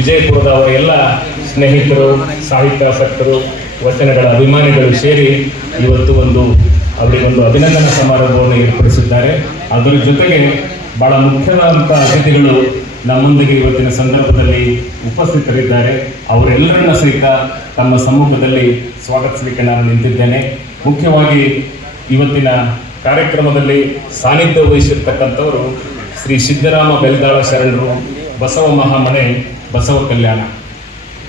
ವಿಜಯಪುರದ ಅವರ ಎಲ್ಲ ಸ್ನೇಹಿತರು, ಸಾಹಿತ್ಯಾಸಕ್ತರು, ವಚನಗಳ ಅಭಿಮಾನಿಗಳು ಸೇರಿ ಇವತ್ತು ಅವರಿಗೊಂದು ಅಭಿನಂದನಾ ಸಮಾರಂಭವನ್ನು ಏರ್ಪಡಿಸಿದ್ದಾರೆ. ಅದರ ಜೊತೆಗೆ ಬಹಳ ಮುಖ್ಯವಾದಂಥ ಅತಿಥಿಗಳು ನಮ್ಮೊಂದಿಗೆ ಇವತ್ತಿನ ಸಂದರ್ಭದಲ್ಲಿ ಉಪಸ್ಥಿತರಿದ್ದಾರೆ. ಅವರೆಲ್ಲರನ್ನ ಸಹಿತ ತಮ್ಮ ಸಮ್ಮುಖದಲ್ಲಿ ಸ್ವಾಗತಿಸಲಿಕ್ಕೆ ನಾನು ನಿಂತಿದ್ದೇನೆ. ಮುಖ್ಯವಾಗಿ ಇವತ್ತಿನ ಕಾರ್ಯಕ್ರಮದಲ್ಲಿ ಸಾನ್ನಿಧ್ಯ ವಹಿಸಿರ್ತಕ್ಕಂಥವರು ಶ್ರೀ ಸಿದ್ದರಾಮ ಬೆಲ್ದಾಳ ಶರಣರು, ಬಸವ ಮಹಾಮನೆ, ಬಸವ ಕಲ್ಯಾಣ.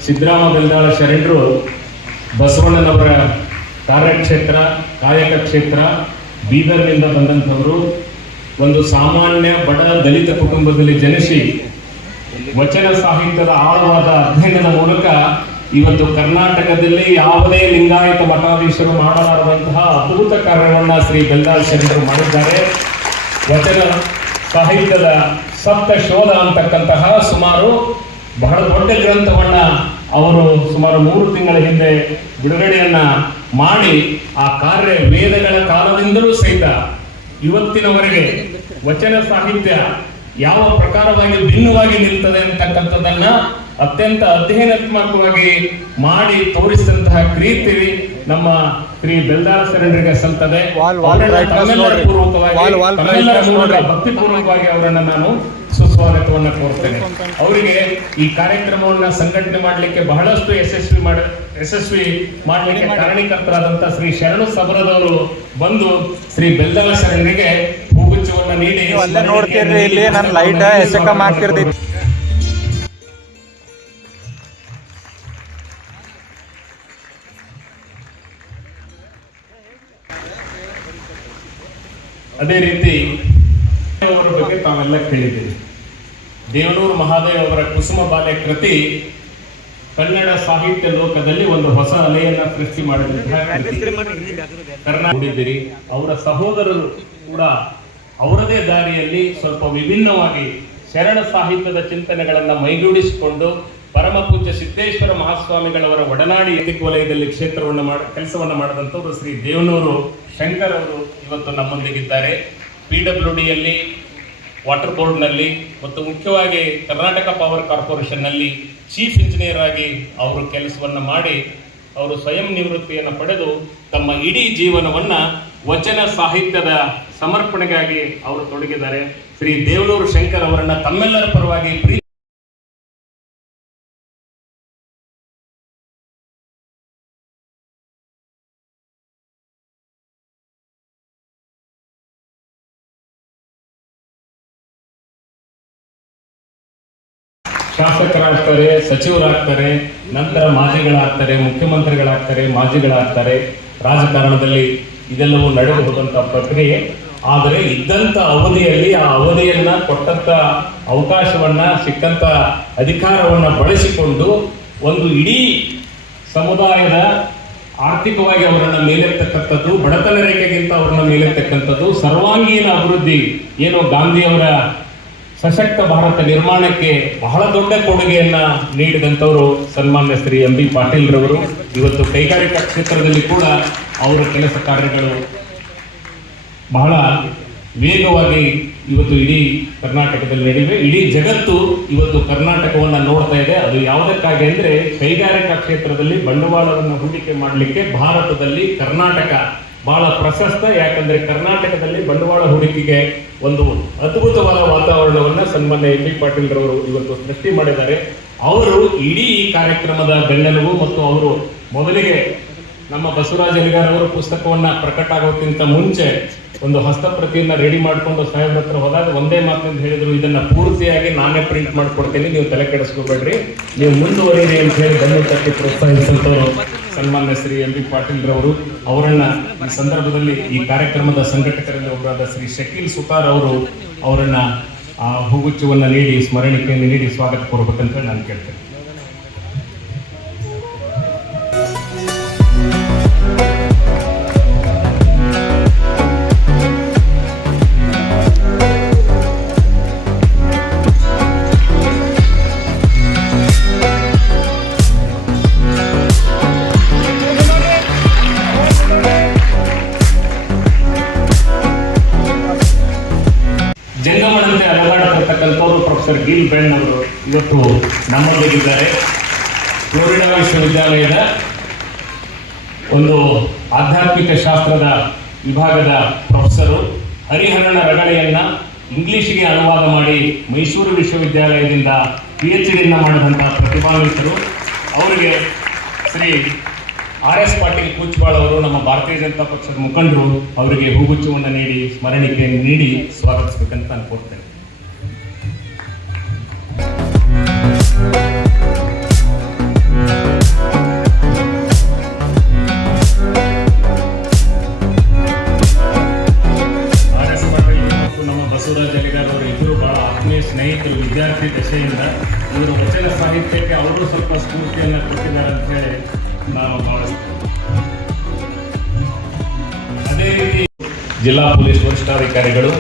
ಸಿದ್ದರಾಮ ಬೆಲ್ದಾಳ ಶರಣರು ಬಸವಣ್ಣನವರ ಕಾರ್ಯಕ್ಷೇತ್ರ, ಕಾಯಕ ಕ್ಷೇತ್ರ ಬೀದರ್ನಿಂದ ಬಂದಂಥವರು. ಒಂದು ಸಾಮಾನ್ಯ ಬಡ ದಲಿತ ಕುಟುಂಬದಲ್ಲಿ ಜನಿಸಿ ವಚನ ಸಾಹಿತ್ಯದ ಆಳವಾದ ಅಧ್ಯಯನದ ಮೂಲಕ ಇವತ್ತು ಕರ್ನಾಟಕದಲ್ಲಿ ಯಾವುದೇ ಲಿಂಗಾಯತ ಮಠಾಧೀಶರು ಮಾಡಲಾರದಂತಹ ಅದ್ಭುತ ಕಾರ್ಯವನ್ನು ಶ್ರೀ ಬೆಲ್ದಾಳ ಶರಣರು ಮಾಡಿದ್ದಾರೆ. ವಚನ ಸಾಹಿತ್ಯದ ಸಪ್ತ ಶೋಧ ಅಂತಕ್ಕಂತಹ ಸುಮಾರು ಬಹಳ ದೊಡ್ಡ ಗ್ರಂಥವನ್ನ ಅವರು ಸುಮಾರು 3 ತಿಂಗಳ ಹಿಂದೆ ಬಿಡುಗಡೆಯನ್ನ ಮಾಡಿ ಆ ಕಾರ್ಯ ವೇದಗಳ ಕಾಲದಿಂದಲೂ ಸಹಿತ ಇವತ್ತಿನವರೆಗೆ ವಚನ ಸಾಹಿತ್ಯ ಯಾವ ಪ್ರಕಾರವಾಗಿ ಭಿನ್ನವಾಗಿ ನಿಲ್ತದೆ ಅಂತಕ್ಕಂಥದ್ದನ್ನ ಅತ್ಯಂತ ಅಧ್ಯಯನಾತ್ಮಕವಾಗಿ ಮಾಡಿ ತೋರಿಸಿದಂತಹ ಕೀರ್ತಿ ನಮ್ಮ ಶ್ರೀ ಬೆಲ್ದಾಳ ಶರಣರಿಗೆ ಸಲ್ತದೆ. ಭಕ್ತಿಪೂರ್ವಕವಾಗಿ ಅವರನ್ನ ನಾನು ಸುಸ್ವಾಗತವನ್ನ ಕೋರ್ತೇನೆ. ಅವರಿಗೆ ಈ ಕಾರ್ಯಕ್ರಮವನ್ನ ಸಂಘಟನೆ ಮಾಡಲಿಕ್ಕೆ ಬಹಳಷ್ಟು ಯಶಸ್ವಿ ಮಾಡಲಿಕ್ಕೆ ಕಾರಣೀಕರ್ತರಾದಂತಹ ಶ್ರೀ ಶರಣು ಸಬರದವರು ಬಂದು ಶ್ರೀ ಬೆಲ್ದಾಳ ಶರಣರಿಗೆ ಹೂಗುಚ್ಛವನ್ನ ನೀಡಿ ನೋಡ್ತೀರಿ. ಇಲ್ಲಿ ನನ್ನ ಲೈಟ್ ಎಸಕ ಮಾಡ್ತಿರ್ತೀನಿ. ಅದೇ ರೀತಿ ಅವರ ಬಗ್ಗೆ ತಾವೆಲ್ಲ ಕೇಳಿದ್ದೀರಿ. ದೇವನೂರು ಮಹಾದೇವ್ ಅವರ ಕುಸುಮ ಬಾಲ್ಯ ಕೃತಿ ಕನ್ನಡ ಸಾಹಿತ್ಯ ಲೋಕದಲ್ಲಿ ಒಂದು ಹೊಸ ಅಲೆಯನ್ನ ಸೃಷ್ಟಿ ಮಾಡಿದ್ದೀರಿ. ಅವರ ಸಹೋದರರು ಕೂಡ ಅವರದೇ ದಾರಿಯಲ್ಲಿ ಸ್ವಲ್ಪ ವಿಭಿನ್ನವಾಗಿ ಶರಣ ಸಾಹಿತ್ಯದ ಚಿಂತನೆಗಳನ್ನ ಮೈಗೂಡಿಸಿಕೊಂಡು ಪರಮ ಪೂಜ್ಯ ಸಿದ್ದೇಶ್ವರ ಮಹಾಸ್ವಾಮಿಗಳವರ ಒಡನಾಡಿ ವಲಯದಲ್ಲಿ ಕೆಲಸವನ್ನ ಮಾಡಿದಂಥವರು ಶ್ರೀ ದೇವನೂರು ಶಂಕರ್ ಅವರು ಇವತ್ತು ನಮ್ಮೊಂದಿಗಿದ್ದಾರೆ. PWDಯಲ್ಲಿ, ವಾಟರ್ ಬೋರ್ಡ್ನಲ್ಲಿ ಮತ್ತು ಮುಖ್ಯವಾಗಿ ಕರ್ನಾಟಕ ಪವರ್ ಕಾರ್ಪೊರೇಷನ್ನಲ್ಲಿ ಚೀಫ್ ಇಂಜಿನಿಯರ್ ಆಗಿ ಅವರು ಕೆಲಸವನ್ನು ಮಾಡಿ ಅವರು ಸ್ವಯಂ ನಿವೃತ್ತಿಯನ್ನು ಪಡೆದು ತಮ್ಮ ಇಡೀ ಜೀವನವನ್ನ ವಚನ ಸಾಹಿತ್ಯದ ಸಮರ್ಪಣೆಗಾಗಿ ಅವರು ತೊಡಗಿದ್ದಾರೆ. ಶ್ರೀ ದೇವನೂರು ಶಂಕರ್ ಅವರನ್ನ ತಮ್ಮೆಲ್ಲರ ಪರವಾಗಿ ಶಾಸಕರಾಗ್ತಾರೆ, ಸಚಿವರಾಗ್ತಾರೆ, ನಂತರ ಮಾಜಿಗಳಾಗ್ತಾರೆ, ಮುಖ್ಯಮಂತ್ರಿಗಳಾಗ್ತಾರೆ, ಮಾಜಿಗಳಾಗ್ತಾರೆ. ರಾಜಕಾರಣದಲ್ಲಿ ಇದೆಲ್ಲವೂ ನಡೆದು ಹೋದಂತ ಪ್ರಕ್ರಿಯೆ. ಆದರೆ ಇದ್ದಂತ ಅವಧಿಯಲ್ಲಿ ಆ ಅವಧಿಯನ್ನ ಕೊಟ್ಟಂತ ಅವಕಾಶವನ್ನ, ಸಿಕ್ಕಂತ ಅಧಿಕಾರವನ್ನ ಬಳಸಿಕೊಂಡು ಒಂದು ಇಡೀ ಸಮುದಾಯದ ಆರ್ಥಿಕವಾಗಿ ಅವರನ್ನ ಮೇಲೆತ್ತಕ್ಕಂಥದ್ದು, ಬಡತನ ರೇಖೆಗಿಂತ ಅವರನ್ನ ಮೇಲೆತ್ತಕ್ಕಂಥದ್ದು, ಸರ್ವಾಂಗೀಣ ಅಭಿವೃದ್ಧಿ ಏನು ಗಾಂಧಿಯವರ ಸಶಕ್ತ ಭಾರತ ನಿರ್ಮಾಣಕ್ಕೆ ಬಹಳ ದೊಡ್ಡ ಕೊಡುಗೆಯನ್ನ ನೀಡಿದಂಥವರು ಸನ್ಮಾನ್ಯ ಶ್ರೀ MB ಪಾಟೀಲ್ ರವರು. ಇವತ್ತು ಕೈಗಾರಿಕಾ ಕ್ಷೇತ್ರದಲ್ಲಿ ಕೂಡ ಅವರ ಕೆಲಸ ಕಾರ್ಯಗಳು ಬಹಳ ವೇಗವಾಗಿ ಇವತ್ತು ಇಡೀ ಕರ್ನಾಟಕದಲ್ಲಿ ನಡೆದಿವೆ. ಇಡೀ ಜಗತ್ತು ಇವತ್ತು ಕರ್ನಾಟಕವನ್ನ ನೋಡ್ತಾ ಇದೆ. ಅದು ಯಾವುದಕ್ಕಾಗಿ ಅಂದ್ರೆ ಕೈಗಾರಿಕಾ ಕ್ಷೇತ್ರದಲ್ಲಿ ಬಂಡವಾಳವನ್ನು ಹೂಡಿಕೆ ಮಾಡಲಿಕ್ಕೆ ಭಾರತದಲ್ಲಿ ಕರ್ನಾಟಕ ಬಹಳ ಪ್ರಶಸ್ತ. ಯಾಕಂದ್ರೆ ಕರ್ನಾಟಕದಲ್ಲಿ ಬಂಡವಾಳ ಹೂಡಿಕೆಗೆ ಒಂದು ಅದ್ಭುತವಾದ ವಾತಾವರಣವನ್ನ ಸನ್ಮಾನ್ಯ MB ಪಾಟೀಲ್ ರವರು ಇವತ್ತು ಸೃಷ್ಟಿ ಮಾಡಿದ್ದಾರೆ. ಅವರು ಇಡೀ ಈ ಕಾರ್ಯಕ್ರಮದ ಬೆನ್ನೆಲುಬು ಮತ್ತು ಅವರು ಮೊದಲಿಗೆ ನಮ್ಮ ಬಸವರಾಜ ಅಲಿಗಾರ್ ಅವರ ಪುಸ್ತಕವನ್ನ ಪ್ರಕಟ ಆಗೋಕ್ಕಿಂತ ಮುಂಚೆ ಒಂದು ಹಸ್ತಪ್ರತಿಯನ್ನ ರೆಡಿ ಮಾಡಿಕೊಂಡು ಸಾಹೇಬ್ರ ಹತ್ರ ಹೋದಾಗ ಒಂದೇ ಮಾತಿನಿಂದ ಹೇಳಿದ್ರು, ಇದನ್ನ ಪೂರ್ತಿಯಾಗಿ ನಾನೇ ಪ್ರಿಂಟ್ ಮಾಡ್ಕೊಡ್ತೀನಿ, ನೀವು ತಲೆ ಕೆಡಿಸ್ಕೋಬೇಡ್ರಿ, ನೀವು ಮುಂದುವರಿರಿ ಅಂತ ಹೇಳಿ ಬೆನ್ನು ತಟ್ಟಿ ಪ್ರೋತ್ಸಾಹಿಸಿದಂಥವರು ಸನ್ಮಾನ್ಯ ಶ್ರೀ MB ಪಾಟೀಲ್ ರವರು. ಅವರನ್ನ ಈ ಸಂದರ್ಭದಲ್ಲಿ ಈ ಕಾರ್ಯಕ್ರಮದ ಸಂಘಟಕರಲ್ಲಿ ಒಬ್ಬರಾದ ಶ್ರೀ ಶಕೀಲ್ ಸುತಾರ್ ಅವರು ಅವರನ್ನ ಆ ಹೂಗುಚ್ಛವನ್ನ ನೀಡಿ ಸ್ಮರಣಿಕೆಯನ್ನು ನೀಡಿ ಸ್ವಾಗತ ಕೋರಬೇಕಂತ ನಾನು ಕೇಳ್ತೇನೆ. ಜಂಗಮನಂತೆ ಅಲಗಾಡತಕ್ಕಂಥವ್ರು ಪ್ರೊಫೆಸರ್ ಗಿಲ್ ಬೆಣ್ ಅವರು ಇವತ್ತು ನಮ್ಮೊಂದಿಗಿದ್ದಾರೆ. ಫ್ಲೋರಿಡಾ ವಿಶ್ವವಿದ್ಯಾಲಯದ ಒಂದು ಆಧ್ಯಾತ್ಮಿಕ ಶಾಸ್ತ್ರದ ವಿಭಾಗದ ಪ್ರೊಫೆಸರು ಹರಿಹರನ ರಗಳೆಯನ್ನ ಇಂಗ್ಲಿಷಿಗೆ ಅನುವಾದ ಮಾಡಿ ಮೈಸೂರು ವಿಶ್ವವಿದ್ಯಾಲಯದಿಂದ PhD ಮಾಡಿದಂತಹ ಪ್ರತಿಭಾನ್ವಿತರು. ಅವರಿಗೆ ಶ್ರೀ RS ಪಾಟೀಲ್ ಕೂಚ್ಬಾಳ್ ಅವರು, ನಮ್ಮ ಭಾರತೀಯ ಜನತಾ ಪಕ್ಷದ ಮುಖಂಡರು, ಅವರಿಗೆ ಹೂಗುಚ್ಛವನ್ನು ನೀಡಿ ಸ್ಮರಣಿಕೆಯನ್ನು ನೀಡಿ ಸ್ವಾಗತಿಸಬೇಕಂತ ಅನ್ಕೊಡ್ತೇನೆ. RS ಪಾಟೀಲ್ ಮತ್ತು ನಮ್ಮ ಬಸವರಾಜ್ ಅಲಿಗಾರ್ ಅವರು ಇಬ್ಬರು ಬಹಳ ಆತ್ಮೀಯ ಸ್ನೇಹಿತರು. ವಿದ್ಯಾರ್ಥಿ ದಶೆಯಿಂದ ಇವರ ವಚನ ಸಾಹಿತ್ಯಕ್ಕೆ ಅವರು ಸ್ವಲ್ಪ ಸ್ಫೂರ್ತಿಯನ್ನು ಕೊಟ್ಟಿದ್ದಾರೆ ಅಂತ ಹೇಳಿ ನಾವು ಭಾವಿಸ್ತೇವೆ. ಅದೇ ರೀತಿ ಜಿಲ್ಲಾ ಪೊಲೀಸ್ ವರಿಷ್ಠಾಧಿಕಾರಿಗಳು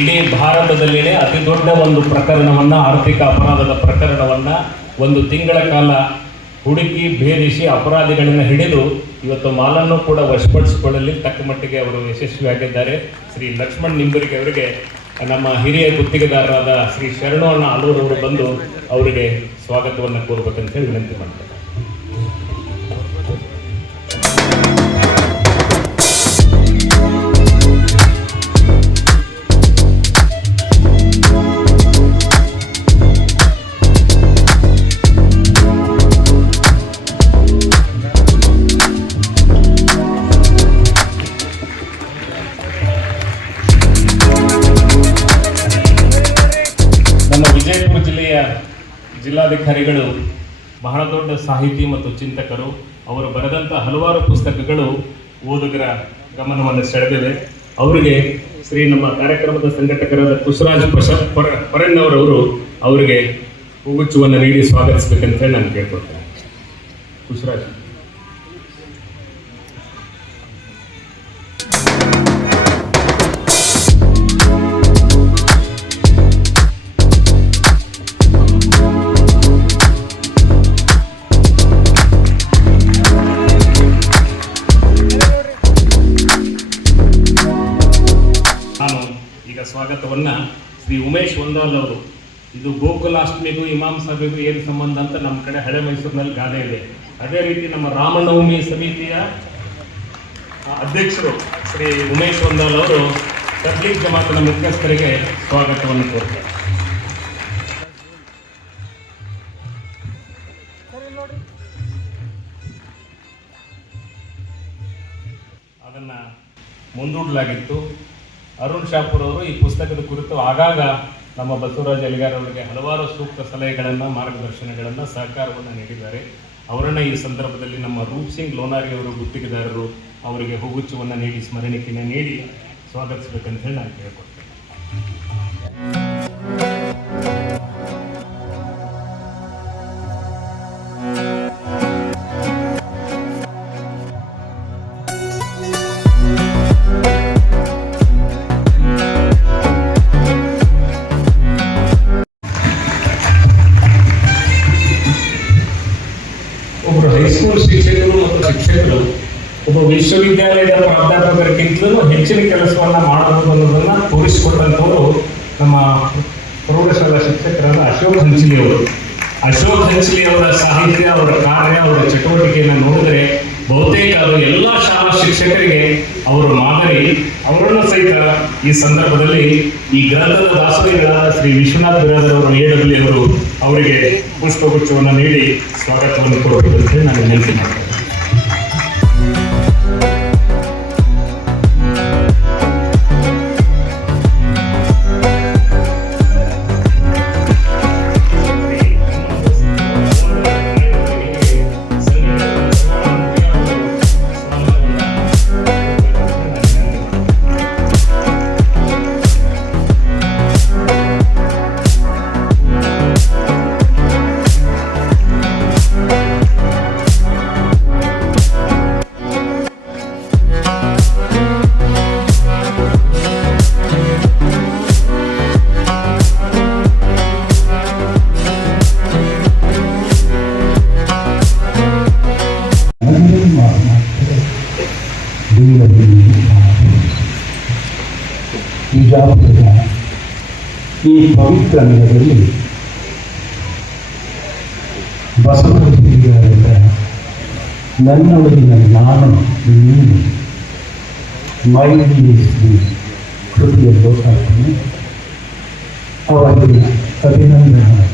ಇಡೀ ಭಾರತದಲ್ಲಿನೇ ಅತಿ ದೊಡ್ಡ ಒಂದು ಪ್ರಕರಣವನ್ನ, ಆರ್ಥಿಕ ಅಪರಾಧದ ಪ್ರಕರಣವನ್ನ ಒಂದು ತಿಂಗಳ ಕಾಲ ಹುಡುಕಿ ಭೇದಿಸಿ ಅಪರಾಧಿಗಳನ್ನು ಹಿಡಿದು ಇವತ್ತು ಮಾಲನ್ನು ಕೂಡ ವಶಪಡಿಸಿಕೊಳ್ಳಲು ತಕ್ಕ ಮಟ್ಟಿಗೆ ಅವರು ಯಶಸ್ವಿಯಾಗಿದ್ದಾರೆ. ಶ್ರೀ ಲಕ್ಷ್ಮಣ್ ನಿಂಬರಿಗೆ ಅವರಿಗೆ ನಮ್ಮ ಹಿರಿಯ ಗುತ್ತಿಗೆದಾರರಾದ ಶ್ರೀ ಶರಣು ಅಣ್ಣ ಆಲೂರವರು ಬಂದು ಅವರಿಗೆ ಸ್ವಾಗತವನ್ನು ಕೋರಬೇಕಂತ ಹೇಳಿ ವಿನಂತಿ ಮಾಡ್ತಾರೆ. ನಮ್ಮ ವಿಜಯಪುರ ಜಿಲ್ಲೆಯ ಜಿಲ್ಲಾಧಿಕಾರಿಗಳು ಬಹಳ ದೊಡ್ಡ ಸಾಹಿತಿ ಮತ್ತು ಚಿಂತಕರು. ಅವರು ಬರೆದಂಥ ಹಲವಾರು ಪುಸ್ತಕಗಳು ಓದುಗರ ಗಮನವನ್ನು ಸೆಳೆದಿವೆ. ಅವರಿಗೆ ಶ್ರೀ ನಮ್ಮ ಕಾರ್ಯಕ್ರಮದ ಸಂಘಟಕರಾದ ಪುಷ್ಪರಾಜ್ ಪರಣ್ಣವರವರು ಅವರಿಗೆ ಹೂಗುಚ್ಛವನ್ನು ನೀಡಿ ಸ್ವಾಗತಿಸಬೇಕಂತ ಹೇಳಿ ನಾನು ಕೇಳ್ಕೊಳ್ತೇನೆ. ಪುಷ್ಪರಾಜ್. ಸ್ವಾಗತವನ್ನ ಶ್ರೀ ಉಮೇಶ್ ವಂದಾಲ್ ಅವರು, ಇದು ಗೋಕುಲಾಷ್ಟಮಿಗೂ ಇಮಾಮ್ ಸಭೆಗೂ ಏನು ಸಂಬಂಧ ಅಂತ ನಮ್ಮ ಕಡೆ ಹಳೆ ಮೈಸೂರಿನಲ್ಲಿ ಗಾದೆ ಇದೆ. ಅದೇ ರೀತಿ ನಮ್ಮ ರಾಮನವಮಿ ಸಮಿತಿಯ ಅಧ್ಯಕ್ಷರು ಶ್ರೀ ಉಮೇಶ್ ವಂದಾಲ್ ಅವರು ತಬ್ಲೀಗ್ ಜಮಾತಿನ ಮುಖ್ಯಸ್ಥರಿಗೆ ಸ್ವಾಗತವನ್ನು ಕೋರ್ತಾರೆ. ಅದನ್ನ ಮುಂದೂಡಲಾಗಿತ್ತು. ಅರುಣ್ ಶಾಪುರ್ ಅವರು ಈ ಪುಸ್ತಕದ ಕುರಿತು ಆಗಾಗ ನಮ್ಮ ಬಸವರಾಜ್ ಅಲಿಗಾರ್ ಅವರಿಗೆ ಹಲವಾರು ಸೂಕ್ತ ಸಲಹೆಗಳನ್ನು, ಮಾರ್ಗದರ್ಶನಗಳನ್ನು, ಸಹಕಾರವನ್ನು ನೀಡಿದ್ದಾರೆ. ಅವರನ್ನು ಈ ಸಂದರ್ಭದಲ್ಲಿ ನಮ್ಮ ರೂಪ್ ಸಿಂಗ್ ಲೋನಾರಿ ಅವರು ಗುತ್ತಿಗೆದಾರರು ಅವರಿಗೆ ಹೂಗುಚ್ಛವನ್ನು ನೀಡಿ ಸ್ಮರಣಿಕೆಯನ್ನು ನೀಡಿ ಸ್ವಾಗತಿಸಬೇಕಂತ ಹೇಳಿ ನಾನು ಕೇಳ್ಕೊಡ್ತೇನೆ. ಒಬ್ಬರು ಹೈಸ್ಕೂಲ್ ಶಿಕ್ಷಕರು ಮತ್ತು ಶಿಕ್ಷಕರು ಒಬ್ಬ ವಿಶ್ವವಿದ್ಯಾಲಯದ ಪ್ರಾಧ್ಯಾಪಕರಿಗಿಂತಲೂ ಹೆಚ್ಚಿನ ಕೆಲಸವನ್ನ ಮಾಡಬಹುದು ಅನ್ನೋದನ್ನ ತೋರಿಸಿಕೊಟ್ಟಂತವರು ನಮ್ಮ ಪ್ರೌಢಶಾಲಾ ಶಿಕ್ಷಕರಾದ ಅಶೋಕ್ ಹಂಚಲಿ ಅವರು. ಅಶೋಕ್ ಹಂಚಲಿ ಅವರ ಸಾಹಿತ್ಯ, ಅವರ ಕಾರ್ಯ, ಅವರ ಚಟುವಟಿಕೆಯನ್ನು ನೋಡಿದ್ರೆ ಬಹುತೇಕ ಅದು ಎಲ್ಲ ಶಾಲಾ ಶಿಕ್ಷಕರಿಗೆ ಅವರು ಮಾದರಿ. ಅವರನ್ನು ಸಹಿತ ಈ ಸಂದರ್ಭದಲ್ಲಿ ಈ ಗ್ರಂಥದ ದಾಸೋಹಿಗಳಾದ ಶ್ರೀ ವಿಶ್ವನಾಥ್ ಬಿರಾದರ್ ಅವರು AW ಅವರು ಅವರಿಗೆ ಪುಷ್ಪಗುಚ್ಛವನ್ನು ನೀಡಿ ಸ್ವಾಗತವನ್ನು ಕೊಡಬೇಕು ಅಂತ ಹೇಳಿ ನಾನು ವಿನಂತಿ ಮಾಡ್ತೇನೆ. ಬಿಜಾಪುರದ ಈ ಪವಿತ್ರ ನೆಲದಲ್ಲಿ ಬಸವರಾಜ ಹೇಳಿದ ನನ್ನೊಳಗಿನ ನಾನು ನೀನು ಮೈಲಿ ಕೃತಿಯ ಲೋಕಾರ್ಪಣೆ ಅವರಿಗೆ ಅಭಿನಂದನಾ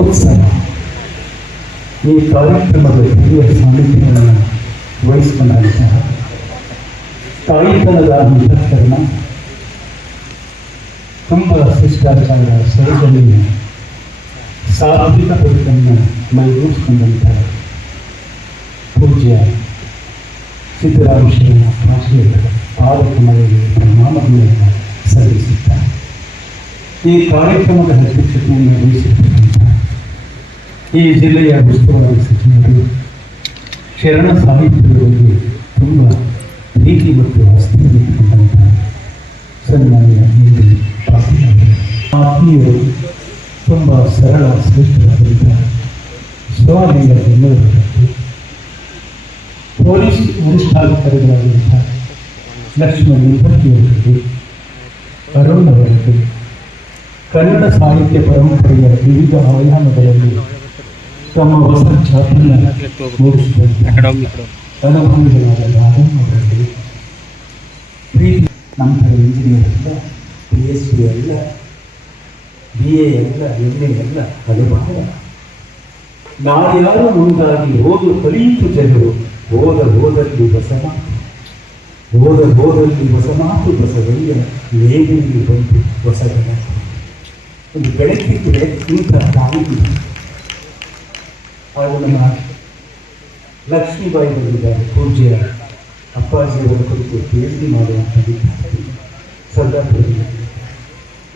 ಉತ್ಸವ. ಈ ಕಾರ್ಯಕ್ರಮದ ಹಿರಿಯ ಸಾನ್ನಿಧ್ಯವನ್ನು ವಹಿಸಿಕೊಂಡಂತಹ ತಾಯಿತನದ ಅಂತಃಕರಣ, ತುಂಬ ಶಿಷ್ಟಾಚಾರ ಸೌಜನ್ಯ ಸಾತ್ವಿಕ ಬದುಕನ್ನು ಮೈಗೂಡಿಸಿಕೊಂಡಂತಹ ಪೂಜ್ಯ ಸಿದ್ದರಾಮ ಶರಣ ಭಾಷೆಗಳ ಪಾದಕಮಗಳಿಗೆ ಪ್ರಣಾಮಗಳನ್ನು ಸಲ್ಲಿಸುತ್ತಾರೆ. ಈ ಕಾರ್ಯಕ್ರಮದ ಅಧ್ಯಕ್ಷತೆಯನ್ನು ವಹಿಸಿರ್ತಕ್ಕಂಥ ಈ ಜಿಲ್ಲೆಯ ಉಸ್ತುವಾರಿ ಸಚಿವರು ಶರಣ ಸಾಹಿತ್ಯದಲ್ಲಿ ತುಂಬ ಪ್ರೀತಿ ಮತ್ತು ಆಸ್ತಿ ಇಟ್ಟುಕೊಂಡಂಥ ಸನ್ಮಾನ್ಯ ಹಿಂದಿ ಆತ್ಮೀಯರು ತುಂಬ ಸರಳ ಶ್ರೇಷ್ಠರಾದಂಥ ಶಿವಾಲಿಂಗ ಬೆಂಗಳೂರು ಪೊಲೀಸ್ ವರಿಷ್ಠಾಧಿಕಾರಿಗಳಾದಂಥ ಲಕ್ಷ್ಮಣ್ ನಿಂಬಟ್ಟಿಯವರಿಗೆ, ಅರುಣ್ ಅವರಿಗೆ, ಕನ್ನಡ ಸಾಹಿತ್ಯ ಪರಂಪರೆಯ ವಿವಿಧ ಆಯಾಮಗಳಲ್ಲಿ ತಮ್ಮ ಹೊಸ ಛಾಪನ್ನು ಮೂಡಿಸಿದಂಥ ಅನುಭವಿಗಳಾದ ರಾಧನ್ ಅವರಿಗೆ, ಪ್ರೀತಿ ನಂತರ ಇಂಜಿನಿಯರ್ ಎಲ್ಲ, PhD ಎಲ್ಲ, BA ಎಲ್ಲ, MA ಎಲ್ಲ ಹಲವಾರು ನಾರ್ಯಾರು ಮುಂದಾಗಿ ಓದು ಕಲಿಯಿತು ಜನರು, ಓದಲ್ಲಿ ಹೊಸಮಾತು ಬಸವಯ್ಯ ನೇಗಿಲಿಗೆ ಬಂತು ಹೊಸಗನ. ಒಂದು ಬೆಳಕಿದ್ರೆ ಇಂಥ ತಾಯಿ ಹಾಗೂ ನಮ್ಮ ಲಕ್ಷ್ಮೀಬಾಯಿ ಬಂದಿದ್ದಾರೆ. ಪೂಜ್ಯ ಅಪ್ಪಾಜಿಯವರ ಕುರಿತು PhD ಮಾಡುವಂಥ ವಿದ್ಯಾರ್ಥಿ ಸರ್ದಾಪುರದಲ್ಲಿ.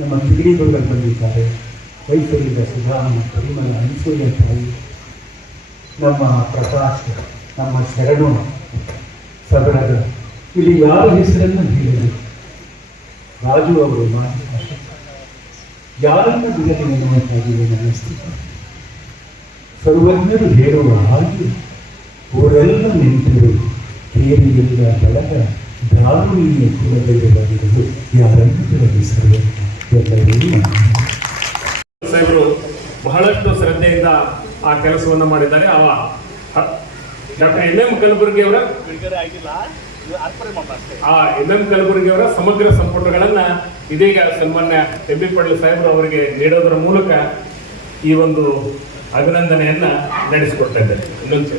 ನಮ್ಮ ಕಿಡಿಗಳು ಬಂದಿದ್ದಾರೆ. ವೈಫಲ್ಯದ ಸುಧಾರಣ ಪರಿಮಳ ಅನಿಸೂಯ ತಾಯಿ, ನಮ್ಮ ಪ್ರಕಾಶ್, ನಮ್ಮ ಶರಣು ಸಬರದ, ಇಲ್ಲಿ ಯಾರ ಹೆಸರನ್ನು ಹೇಳಿದರು? ರಾಜು ಅವರು ಮಾಜಿ ಶಾಸಕ. ಯಾರನ್ನು ಬಿಡಲಿ ಎನ್ನುವಂತಾಗಿದೆ ನನ್ನ ಸ್ಥಿತಿ. ಸರ್ವಜ್ಞರು ಹೇಳುವ ಹಾಗೆ ಅವರೆಲ್ಲ ನಿಂತರು, ಕೇರಿಯಿಂದ ಬೆಳಗ ದ್ರಾವಿಡಿಯ ಕುಲದಲ್ಲಿರುವುದು ಯಾರನ್ನು ಬಿಡಲಿ ಸರ್ವಜ್ಞ ಎಲ್ಲರೂ. ಸಾಹೇಬರು ಬಹಳಷ್ಟು ಶ್ರದ್ಧೆಯಿಂದ ಆ ಕೆಲಸವನ್ನು ಮಾಡಿದ್ದಾರೆ. ಡಾಕ್ಟರ್ MM ಕಲಬುರ್ಗಿ ಅವರ MM ಕಲಬುರ್ಗಿ ಅವರ ಸಮಗ್ರ ಸಂಪುಟಗಳನ್ನ ಇದೀಗ ಸನ್ಮಾನ್ಯ MB ಪಾಟೀಲ್ ಸಾಹೇಬರು ಅವರಿಗೆ ನೀಡೋದರ ಮೂಲಕ ಈ ಒಂದು ಅಭಿನಂದನೆಯನ್ನ ನಡೆಸಿಕೊಡ್ತಾ ಇದ್ದಾರೆ. ಇನ್ನೊಂದು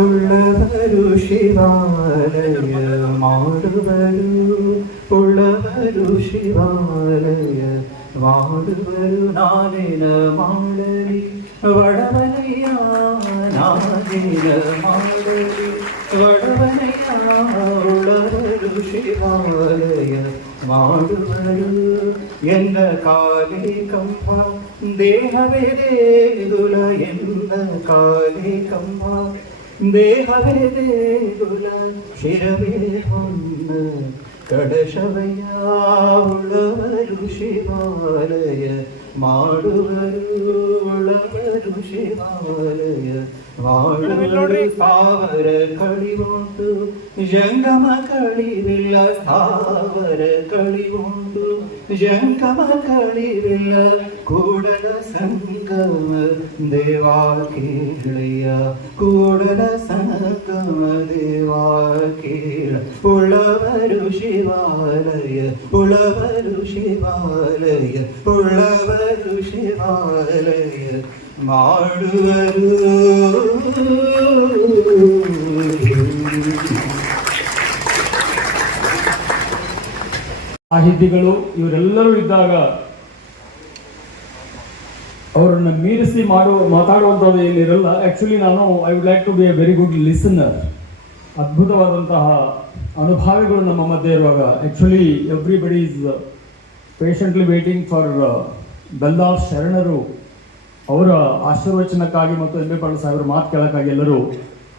ಉಳ್ಳವರು ಶಿವಾಲಯ ಮಾಡುವರು, ಉಳ್ಳವರು ಶಿವಾಲಯ ಮಾಡುವರು, ನಾನೇನ ಮಾಡಲಿ ಒಡವನೆಯ, ನಾನೇನ ಮಾಡಲಿ ಒಡವನೆಯ, ಉಳ್ಳವರು ಶಿವಾಲಯ ಮಾಡುವರು. ಎನ್ನ ಕಾಲೇ ಕಂಬ ದೇಹವೇ ದೇಗುಲ, ಎನ್ನ ಕಾಲೇ ಕಂಬ ದೇಹವೇ ದೇಗುಲ, ಶಿರವೇ ಹೊನ್ನ ಕಡಶವಯ್ಯ, ಉಳ್ಳವರು ಶಿವಾಲಯ ಮಾಡುವರು, ಉಳ್ಳವರು ಶಿವಾಲಯ ಮಾಡುವರು. ಸ್ಥಾವರ ಕಳಿವುಂಟು ಜಂಗಮ ಕಳಿವಿಲ್ಲ, ಸ್ಥಾವರ ಕಳಿವುಂಟು ಜಂಗಮ ಕಳಿವಿಲ್ಲ, ಕೂಡಲ ಸಂಗಮ ದೇವಾ ಕೇಳಯ್ಯ, ಕೂಡಲ ಸಂಗಮ ದೇವಾ ಕೇಳ. ಉಳ್ಳವರು ಶಿವಾಲಯ, ಉಳ್ಳವರು ಶಿವಾಲಯ, ಉಳ್ಳವರು ಅವರು ಶಿವಾಲಯ ಮಾಡುವರು. ಸಾಹಿತಿಗಳು ಇವರೆಲ್ಲರೂ ಇದ್ದಾಗ ಅವರನ್ನು ಮೀರಿಸಿ ಮಾತಾಡುವಂಥದ್ದು ಏನಿರಲ್ಲ. Actually I would like to be a very good listener. ಅದ್ಭುತವಾದಂತಹ ಅನುಭಾವಿಗಳು ನಮ್ಮ ಮಧ್ಯೆ ಇರುವಾಗ actually everybody is patiently waiting for Bellal ಶರಣರು ಅವರ ಆಶೀರ್ವಚನಕ್ಕಾಗಿ ಮತ್ತು ಎಂ ಬಿ ಪಾಟೀಲ್ ಸಾಹೇಬರ ಮಾತು ಕೇಳೋಕ್ಕಾಗಿ ಎಲ್ಲರೂ